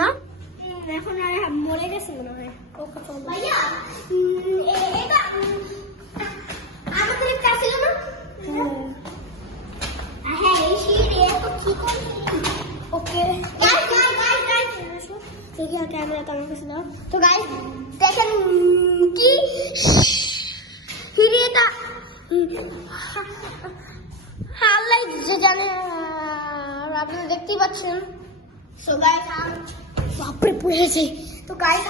না? এখন আর মরে গেছে মনে হয়। ওকে চলো। ভাইয়া এটা আমাদের একটা ছিল না? হ্যাঁ এই শীত এত কি করে? ওকে গাইস দেখি আর ক্যামেরা তো আমার কাছে দাও। তো গাইস দেখেন কি এটা আল্লাহ যে জানে, আর আপনারা দেখতেই পাচ্ছেন। সো গাইস বাপরে পড়েছে। তো গাইস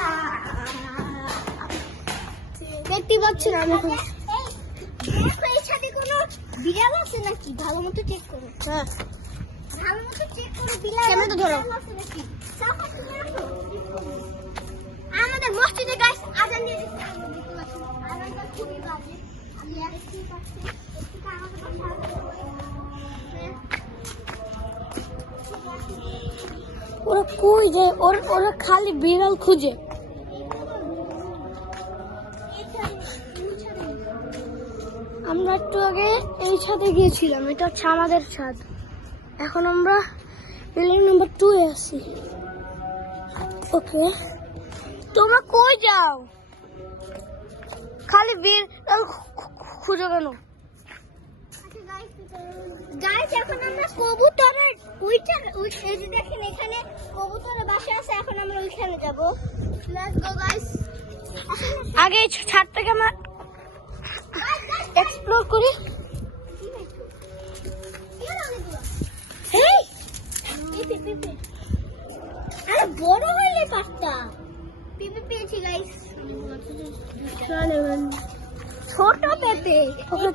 দেখতেই পাচ্ছেন আমি এখন। এর সাথে কোনো বিড়াল আছে নাকি? ভালো মতো চেক করো। হ্যাঁ ভালো মতো চেক করো বিড়াল ক্যামেরাটা ধরো। আছে নাকি? সাফা তুমি রাখো। আমাদের মসজিদে গাইস আজান দিয়ে দিচ্ছে। আজানটা খুবই বাজে। আমি একটু পাচ্ছি একটু আমাদের পাশে ওরা কই যায়? ওরা খালি বিড়াল খুঁজে। আমরা একটু আগে এই ছাদে গিয়েছিলাম, এটা হচ্ছে আমাদের ছাদ। এখন আমরা বিল্ডিং নাম্বার 2 এ আছি। ওকে তোমরা কই যাও? খালি বিড়াল খুঁজে কেন? গাইস এখন আমরা কবুতরের এই যে দেখেন এখানে কবুতরের বাসা আছে। এখন আমরা ওইখানে যাব। Let's go guys. আগে এই ছাদটাকে আমরা এক্সপ্লোর করি। এই আরে বড় হইলে পারতা। পেঁপে পেয়েছি গাইস। ছোট পেঁপে।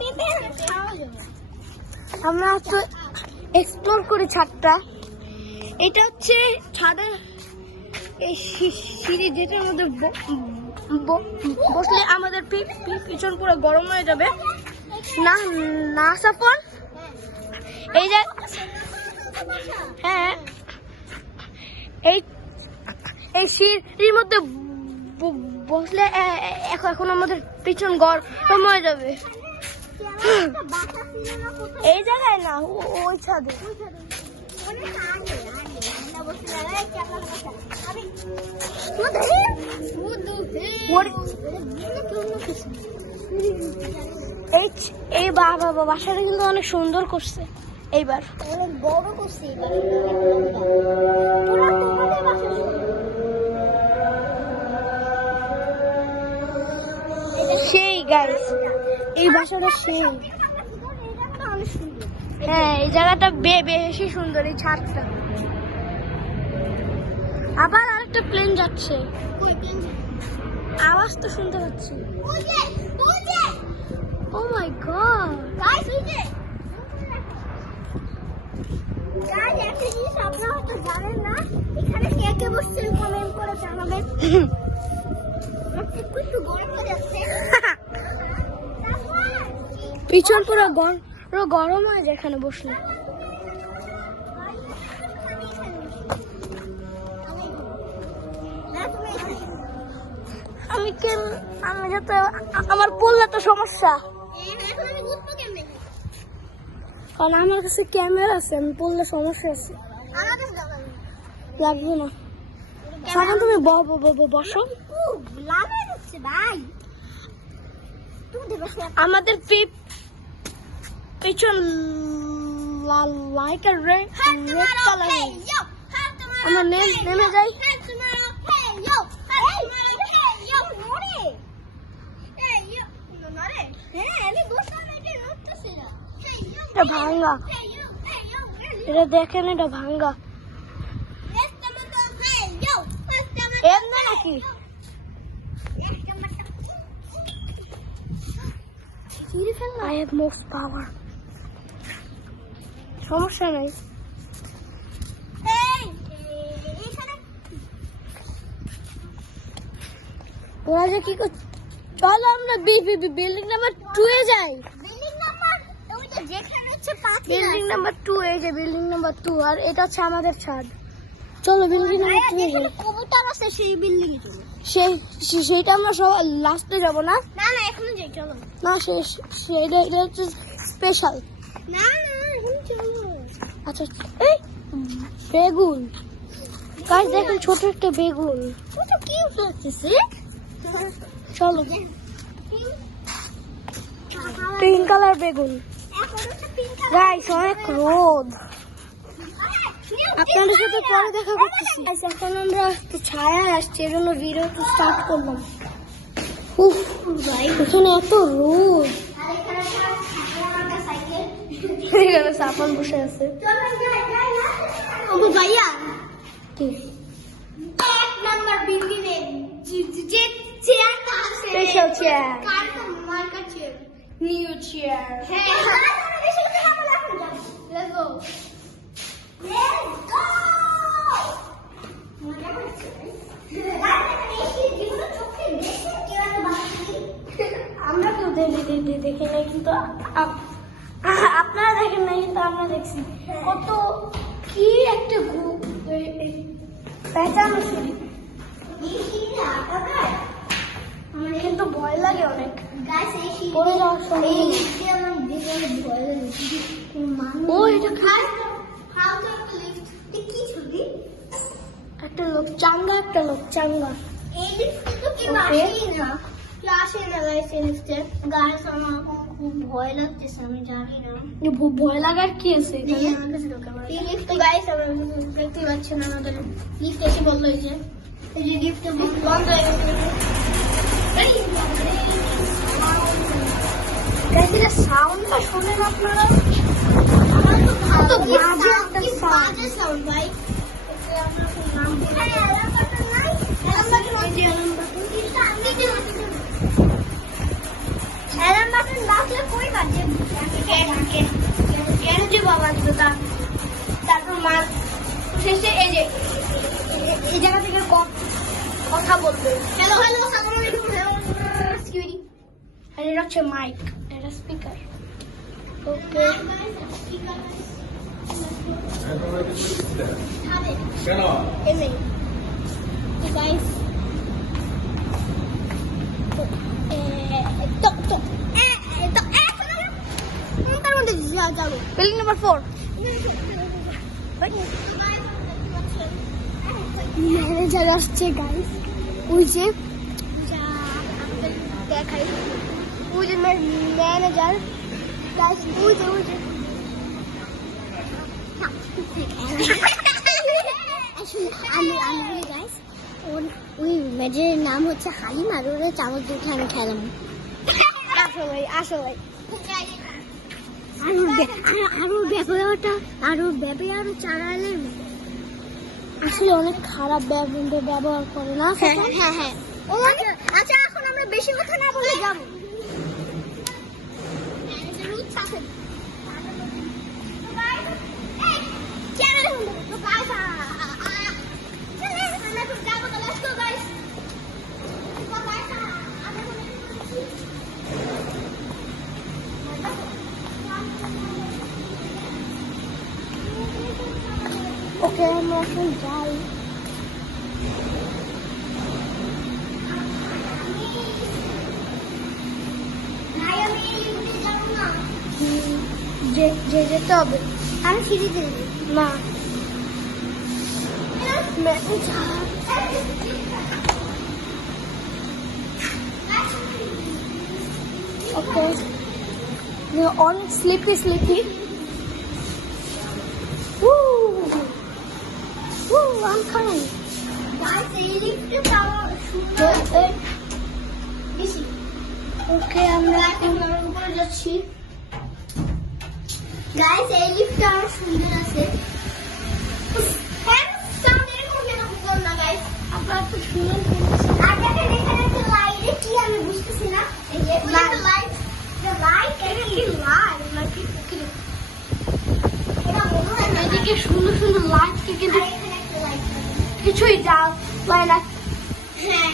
পেঁপে খাওয়া যাবে। আমরা একটু এক্সপ্লোর করি ছাদটা। এটা হচ্ছে ছাদের এই সিঁড়ি, যেটার মধ্যে বসলে আমাদের পিছন পুরো গরম হয়ে যাবে। না না সাফন এই যে হ্যাঁ এই সিঁড়ির মধ্যে বসলে এখন আমাদের পিছন গরম হয়ে যাবে। এই জায়গায় না, ওই ছাদে। এই বাসাটা কিন্তু অনেক সুন্দর করছে এইবার। অনেক বড় করছে এইবার। সেই গাইস এই বাসাটা সেই। হ্যাঁ এই জায়গাটা বেশি সুন্দর, এই ছাদটা। আবার আরেকটা প্লেন যাচ্ছে, আওয়াজ তো শুনতে পাচ্ছি। ও মাই গড গাইস একটা জিনিস আপনারা হয়তো জানেন না, এখানে কে কে বসছেন কমেন্ট করে জানাবেন। একটু গরম হয়ে যাচ্ছে। পিছন পুরো গরম হয়ে যায় এখানে বসলে। আমি যাতে আমার পড়লে তো সমস্যা, কারণ আমার কাছে ক্যামেরা আছে, আমি পড়লে সমস্যা আছে। লাগবে না তখন তুমি বসো। আমাদের পিছন লাইক আর রেড কালার। আমরা নেমে যাই। এটা ভাঙ্গা, এটা দেখেন, এটা ভাঙ্গা। এমনি নাকি? I have most power. সমস্যা নাই। ওরা যে কি করছে, চলো আমরা বিল্ডিং নাম্বার 2 এ যাই। বিল্ডিং নাম্বার 2 এই যে বিল্ডিং নাম্বার 2, আর এটা হচ্ছে আমাদের ছাদ। চলো বিল্ডিং নাম্বার 2 এ যাই। কবুতর আছে সেই বিল্ডিং এ চলো। সেইটা আমরা সব লাস্টে যাব না? না না এখনো যাই, চলো। না সেইটা এটা হচ্ছে স্পেশাল। না না এখন চলো। আচ্ছা এই বেগুন গাছ দেখেন ছোট একটা বেগুন। কত কিউট লাগতেছে। চলো পিঙ্ক কালার বেগুন। গাইস অনেক রোদ, আপনাদের সাথে পরে দেখা করতেছি। Guys, এখন আমরা একটু ছায়ায় আসছি, এর জন্য ভিডিও স্টার্ট করলাম। উফ ভাই এখানে এত রোদ। এখানে সাফান বসে আছে। ভাইয়া কি এক নাম্বার বিল্ডিং যে চেয়ারটা আছে special chair, marker chair, new chair. হ্যাঁ বেশি কথা বলা না। লেটস গো আমরা তো দেখি নাই, কিন্তু আপনারা দেখেন নাই, কিন্তু আমরা দেখছি কত কি একটা পেঁচানো সিঁড়ি। আমার কিন্তু ভয় লাগে অনেক পড়ে যাওয়ার সময়। ও এটা একটা লোক চাঙ্গা, একটা লোক চাঙ্গা। খুব ভয় লাগতেছে, আমি জানি না। ভয় লাগার কি আছে এখানে? দেখতে পাচ্ছেন আমাদের লিফট এসে বন্ধ হয়েছে। এই যে লিফট বন্ধ হয়ে গেছে। এটা সাউন্ডটা শোনেন আপনারা? তো বাজে একটা sound। সাউন্ড ভাই। অ্যালার্ম বাটন বাজলে কই বাজে? কেন যে বাবা দিল তারপর মা শেষে এই যে এই জায়গা থেকে কথা বলবে। হ্যালো হ্যালো আসসালামু আলাইকুম সিকিউরিটি। আর এটা হচ্ছে মাইক, এটা স্পিকার। ওকে এমনি গাইস তার মধ্যে যাবো বিল্ডিং নাম্বার 4। ম্যানেজার আসছে গাইস, ওই যে দেখাই ওই যে ম্যানেজার গাইস, ওই যে আমি গাইস ওই ম্যানেজারের নাম হচ্ছে হালিম, আর ওরা চামচ দুটো আমি খেলাম। আসো ভাই আরো ব্যবহার চালালে আসলে অনেক খারাপ ব্যবহার করে না। হ্যাঁ আচ্ছা এখন আমরা বেশি কথা না বলে যাবো। ওকে আমরা এখন যাই। যেতে হবে। আমি সিঁড়িতে না ওকে অনেক স্লিপি। I'm coming. গাইস এই লিফটে যাওয়া সুন্দর বেশি। ওকে আমরা এখন উপরে যাচ্ছি। গাইস এই লিফটটা আরো সুন্দর আছে। হ্যাঁ সাউন্ড এরকম কেন বুঝলাম না গাইস। আপনারা তো শুনেন। আর দেখেন এখানে একটা লাইট কি আমি বুঝতেছি না। এই যে লাইট এটা কি লাইট নাকি এটা মনে হয় না। এদিকে সুন্দর লাইট, কিন্তু আর এখানে একটা লাইট। কিছুই যা হয় না। হ্যাঁ